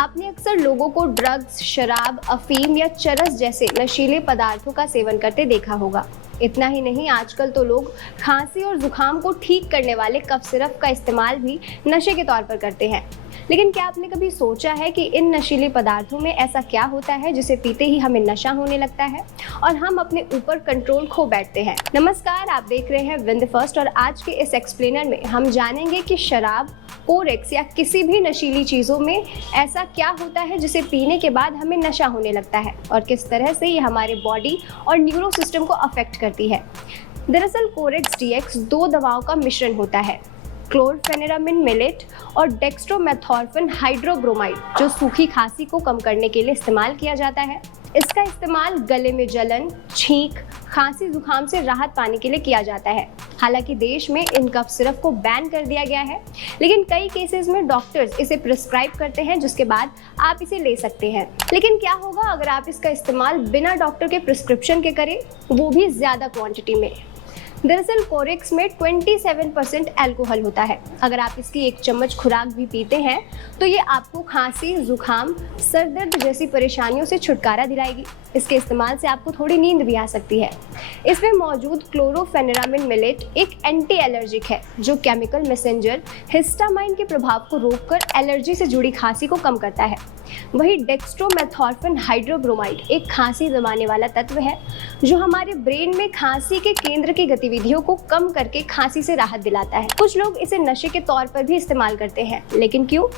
आपने अक्सर लोगों को ड्रग्स, शराब, अफीम या चरस जैसे नशीले पदार्थों का सेवन करते देखा होगा। इतना ही नहीं, आजकल तो लोग खांसी और जुकाम को ठीक करने वाले कफ सिरप का इस्तेमाल भी नशे के तौर पर करते हैं। लेकिन क्या आपने कभी सोचा है कि इन नशीले पदार्थों में ऐसा क्या होता है जिसे पीते ही हमें नशा होने लगता है और हम अपने ऊपर कंट्रोल खो बैठते हैं। नमस्कार, आप देख रहे हैं विन द फर्स्ट और आज के इस एक्सप्लेनर में हम जानेंगे कि शराब, कोरेक्स या किसी भी नशीली चीज़ों में ऐसा क्या होता है जिसे पीने के बाद हमें नशा होने लगता है और किस तरह से ये हमारे बॉडी और न्यूरो सिस्टम को अफेक्ट करती है। दरअसल कोरेक्स डीएक्स दो दवाओं का मिश्रण होता है, क्लोरफेनेरामिन मिलेट और डेक्स्ट्रोमेथॉर्फन हाइड्रोब्रोमाइड, जो सूखी खांसी को कम करने के लिए इस्तेमाल किया जाता है। इसका इस्तेमाल गले में जलन, छींक, खांसी जुकाम से राहत पाने के लिए किया जाता है। हालांकि देश में इन कफ सिरप को बैन कर दिया गया है, लेकिन कई केसेस में डॉक्टर्स इसे प्रिस्क्राइब करते हैं, जिसके बाद आप इसे ले सकते हैं। लेकिन क्या होगा अगर आप इसका इस्तेमाल बिना डॉक्टर के प्रिस्क्रिप्शन के करें, वो भी ज़्यादा क्वांटिटी में। दरअसल कोरेक्स में 27% अल्कोहल होता है। अगर आप इसकी एक चम्मच खुराक भी पीते हैं तो ये आपको खांसी, जुकाम, सर दर्द जैसी परेशानियों से छुटकारा दिलाएगी। इसके इस्तेमाल से आपको थोड़ी नींद भी आ सकती है। इसमें मौजूद क्लोरोफेनेरामिन मिलेट एक एंटी एलर्जिक है, जो केमिकल मैसेंजर हिस्टामाइन के प्रभाव को रोककर एलर्जी से जुड़ी खांसी को कम करता है। वही डेक्स्ट्रोमेथॉर्फन हाइड्रोब्रोमाइड एक खांसी दबाने वाला तत्व है, जो हमारे ब्रेन में खांसी के केंद्र की गतिविधियों को कम करके खांसी से राहत दिलाता है। कुछ लोग इसे नशे के तौर पर भी इस्तेमाल करते हैं, लेकिन क्यों?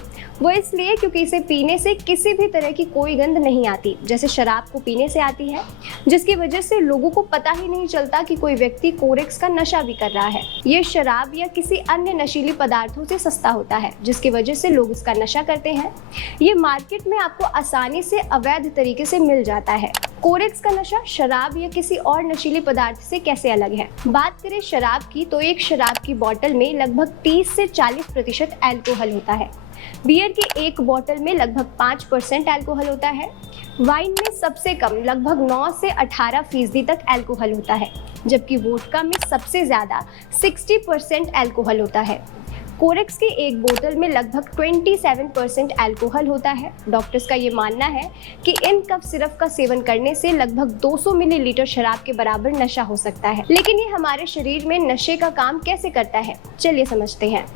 वो इसलिए क्योंकि इसे पीने से किसी भी तरह की कोई गंध नहीं आती, जैसे शराब को पीने से आती है, जिसकी वजह से लोगों को पता ही नहीं चलता कि कोई व्यक्ति कोरेक्स का नशा भी कर रहा है। ये शराब या किसी अन्य नशीली पदार्थों से सस्ता होता है, जिसकी वजह से लोग इसका नशा करते हैं। ये मार्केट में आपको आसानी से अवैध तरीके से मिल जाता है। कोरेक्स का नशा शराब या किसी और नशीले पदार्थ से कैसे अलग है? बात करें शराब की, तो एक शराब की बोतल में लगभग 30 से 40% अल्कोहल होता है। बियर की एक बोतल में लगभग 5% अल्कोहल होता है। वाइन में सबसे कम लगभग 9 से 18% तक अल्कोहल होता है, जबकि वोडका में सबसे ज़्यादा 60% अल्कोहल होता है। कोरेक्स की एक बोतल में लगभग 27% अल्कोहल होता है। डॉक्टर्स का ये मानना है कि इन कफ सिरप का सेवन करने से लगभग 200 मिलीलीटर शराब के बराबर नशा हो सकता है। लेकिन ये हमारे शरीर में नशे का काम कैसे करता है, चलिए समझते हैं।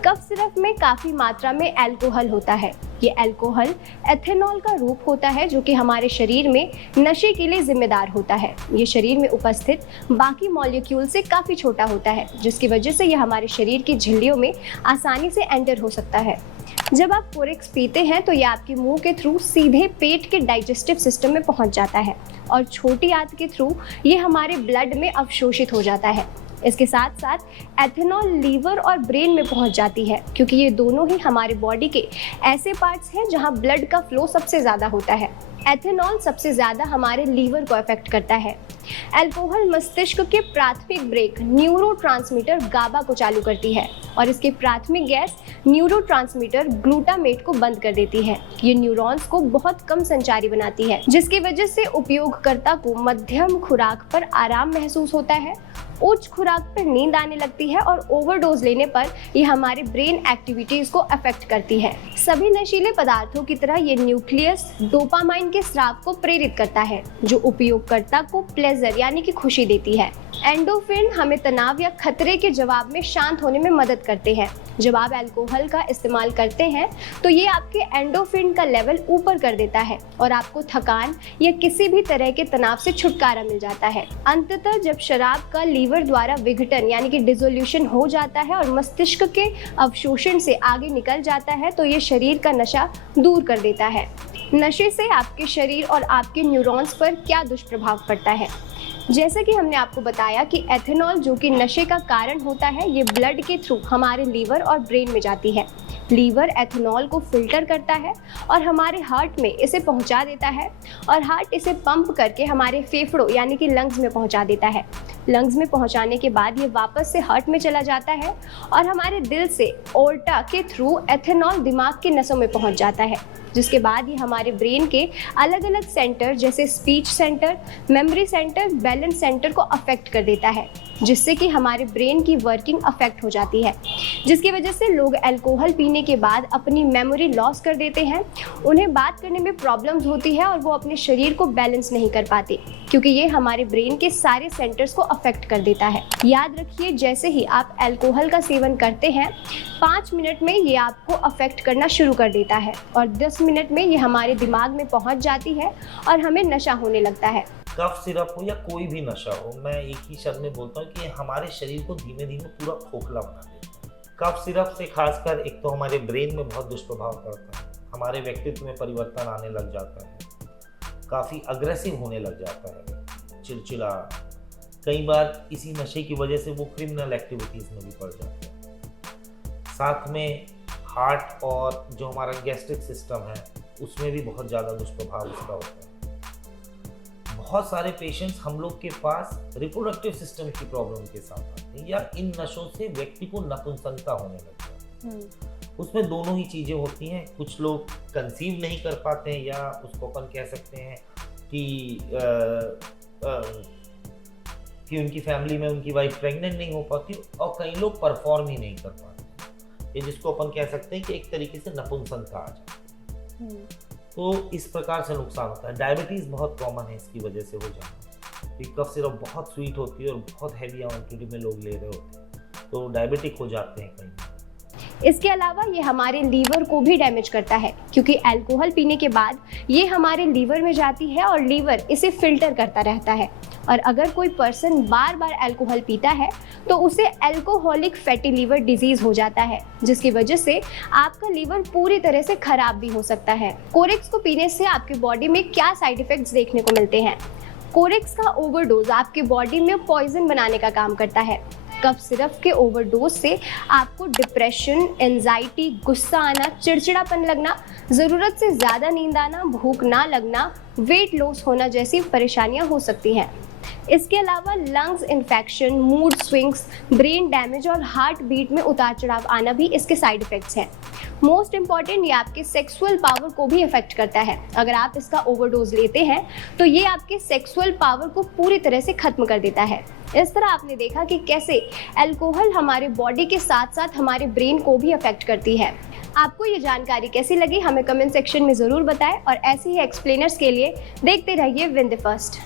कफ सिरप में काफ़ी मात्रा में अल्कोहल होता है। ये अल्कोहल एथेनॉल का रूप होता है, जो कि हमारे शरीर में नशे के लिए जिम्मेदार होता है। ये शरीर में उपस्थित बाकी मॉलिक्यूल से काफ़ी छोटा होता है, जिसकी वजह से यह हमारे शरीर की झिल्लियों में आसानी से एंटर हो सकता है। जब आप कोरेक्स पीते हैं तो यह आपके मुंह के थ्रू सीधे पेट के डाइजेस्टिव सिस्टम में पहुंच जाता है और छोटी आंत के थ्रू ये हमारे ब्लड में अवशोषित हो जाता है। इसके साथ साथ एथेनॉल लीवर और ब्रेन में पहुंच जाती है, क्योंकि ये दोनों ही हमारे बॉडी के ऐसे पार्ट्स हैं जहां ब्लड का फ्लो सबसे ज़्यादा होता है। एथेनॉल सबसे ज़्यादा हमारे लीवर को अफेक्ट करता है। अल्कोहल मस्तिष्क के प्राथमिक ब्रेक न्यूरोट्रांसमीटर गाबा को चालू करती है और इसकी प्राथमिक गैस न्यूरोट्रांसमीटर ग्लूटामेट को बंद कर देती है। ये न्यूरॉन्स को बहुत कम संचारी बनाती है, जिसकी वजह से उपयोगकर्ता को मध्यम खुराक पर आराम महसूस होता है, उच्च खुराक पर नींद आने लगती है और ओवरडोज लेने पर यह हमारे ब्रेन एक्टिविटीज को अफेक्ट करती है। सभी नशीले पदार्थों की तरह ये न्यूक्लियस डोपामाइन के स्राव को प्रेरित करता है, जो उपयोगकर्ता को प्लेजर यानी कि खुशी देती है। एंडोफिन हमें तनाव या खतरे के जवाब में शांत होने में मदद करते हैं। जब आप अल्कोहल का इस्तेमाल करते हैं तो ये आपके एंडोफिन का लेवल ऊपर कर देता है और आपको थकान या किसी भी तरह के तनाव से छुटकारा मिल जाता है। अंततः जब शराब का लीवर द्वारा विघटन यानी कि डिसोल्यूशन हो जाता है और मस्तिष्क के अवशोषण से आगे निकल जाता है, तो ये शरीर का नशा दूर कर देता है। नशे से आपके शरीर और आपके न्यूरॉन्स पर क्या दुष्प्रभाव पड़ता है? जैसे कि हमने आपको बताया कि एथेनॉल, जो कि नशे का कारण होता है, ये ब्लड के थ्रू हमारे लीवर और ब्रेन में जाती है। लीवर एथेनॉल को फिल्टर करता है और हमारे हार्ट में इसे पहुंचा देता है और हार्ट इसे पंप करके हमारे फेफड़ों यानी कि लंग्स में पहुंचा देता है। लंग्स में पहुंचाने के बाद ये वापस से हार्ट में चला जाता है और हमारे दिल से ओर्टा के थ्रू एथेनॉल दिमाग की नसों में पहुंच जाता है, जिसके बाद ये हमारे ब्रेन के अलग अलग सेंटर जैसे speech centre, memory centre, balance centre को अफेक्ट कर देता है, जिससे कि हमारे ब्रेन की वर्किंग अफेक्ट हो जाती है, जिसकी वजह से लोग अल्कोहल पीने के बाद अपनी मेमोरी लॉस कर देते हैं, उन्हें बात करने में प्रॉब्लम्स होती है और वो अपने शरीर को बैलेंस नहीं कर पाते, क्योंकि ये हमारे ब्रेन के सारे सेंटर्स को अफेक्ट कर देता है। याद रखिए, जैसे ही आप अल्कोहल का सेवन करते हैं 5 मिनट में ये आपको अफेक्ट करना शुरू कर देता है और 10 मिनट में ये हमारे दिमाग में पहुंच जाती है और हमें नशा होने लगता है। कफ सिरप हो या कोई भी नशा हो, मैं एक ही शब्द में बोलता हूँ कि हमारे शरीर को धीमे धीमे पूरा खोखला बना देता है। कफ सिरप से खासकर एक तो हमारे ब्रेन में बहुत दुष्प्रभाव पड़ता है, हमारे व्यक्तित्व में परिवर्तन आने लग जाता है, काफ़ी अग्रेसिव होने लग जाता है, चिड़चिड़ा, कई बार इसी नशे की वजह से वो क्रिमिनल एक्टिविटीज़ में भी पड़ जाते हैं। साथ में हार्ट और जो हमारा गैस्ट्रिक सिस्टम है उसमें भी बहुत ज़्यादा दुष्प्रभाव उसका होता है। बहुत सारे पेशेंट्स हम लोग के पास रिप्रोडक्टिव सिस्टम की प्रॉब्लम के साथ आते हैं या इन नशों से व्यक्ति को नपुंसकता होने लगती है। उसमें दोनों ही चीज़ें होती हैं, कुछ लोग कंसीव नहीं कर पाते हैं या उसको अपन कह सकते हैं कि उनकी फैमिली में उनकी वाइफ प्रेग्नेंट नहीं हो पाती और कई लोग परफॉर्म ही नहीं कर पाते, ये जिसको अपन कह सकते हैं कि एक तरीके से नपुंसकता आ जाती है। तो इस प्रकार से नुकसान होता है। डायबिटीज़ बहुत कॉमन है इसकी वजह से हो जाना, क्योंकि कफ सिरप बहुत स्वीट होती है और बहुत हैवी क्वांटिटी में लोग ले रहे होते हैं, तो डायबिटिक हो जाते हैं कई। इसके अलावा ये हमारे लीवर को भी डैमेज करता है, क्योंकि अल्कोहल पीने के बाद ये हमारे लीवर में जाती है और लीवर इसे फिल्टर करता रहता है, और अगर कोई पर्सन बार बार अल्कोहल पीता है तो उसे अल्कोहलिक फैटी लीवर डिजीज हो जाता है, जिसकी वजह से आपका लीवर पूरी तरह से खराब भी हो सकता है। कोरेक्स को पीने से आपकी बॉडी में क्या साइड इफेक्ट्स देखने को मिलते हैं? कोरेक्स का ओवरडोज आपके बॉडी में पॉइजन बनाने का काम करता है। कफ सिरप के ओवरडोज से आपको डिप्रेशन, एंजाइटी, गुस्सा आना, चिड़चिड़ापन लगना, ज़रूरत से ज़्यादा नींद आना, भूख ना लगना, वेट लॉस होना जैसी परेशानियां हो सकती हैं। इसके अलावा lungs infection, mood swings, brain damage और हार्ट बीट में उतार चढ़ाव आना भी इसके साइड इफ़ेक्ट्स हैं। मोस्ट इम्पॉर्टेंट, ये आपके सेक्सुअल पावर को भी इफेक्ट करता है। अगर आप इसका ओवरडोज लेते हैं तो ये आपके सेक्सुअल पावर को पूरी तरह से ख़त्म कर देता है। इस तरह आपने देखा कि कैसे अल्कोहल हमारे बॉडी के साथ साथ हमारे ब्रेन को भी अफेक्ट करती है। आपको ये जानकारी कैसी लगी हमें कमेंट सेक्शन में ज़रूर बताएं, और ऐसे ही एक्सप्लेनर्स के लिए देखते रहिए विन द फर्स्ट।